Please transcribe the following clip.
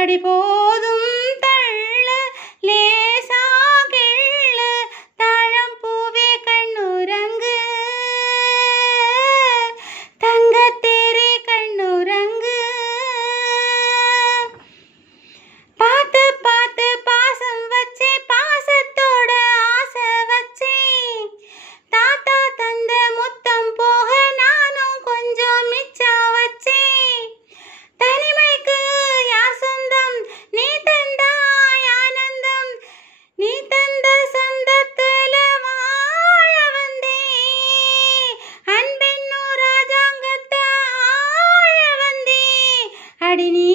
அடி போதும் தள்ளு லேசா கிள்ளு தாழம் பூவே கண்ணுறங்கு தங்கத்தேரே கண்ணுறங்கு பார்த்து பார்த்து பாசம் வச்சே பாசத்தோட ஆசை வச்சே தாத்தா தந்த முத்தம் போக நானும் கொஞ்சம் மிச்சம் வச்சே தனிமைக்கு யார் சொந்தம் நீ தந்தாய் ஆனந்தம் நீ தந்த சொந்தத்துல வாழ வந்தே அன்பென்னோ ராஜாங்கத்தை ஆழ வந்தே அடி நீ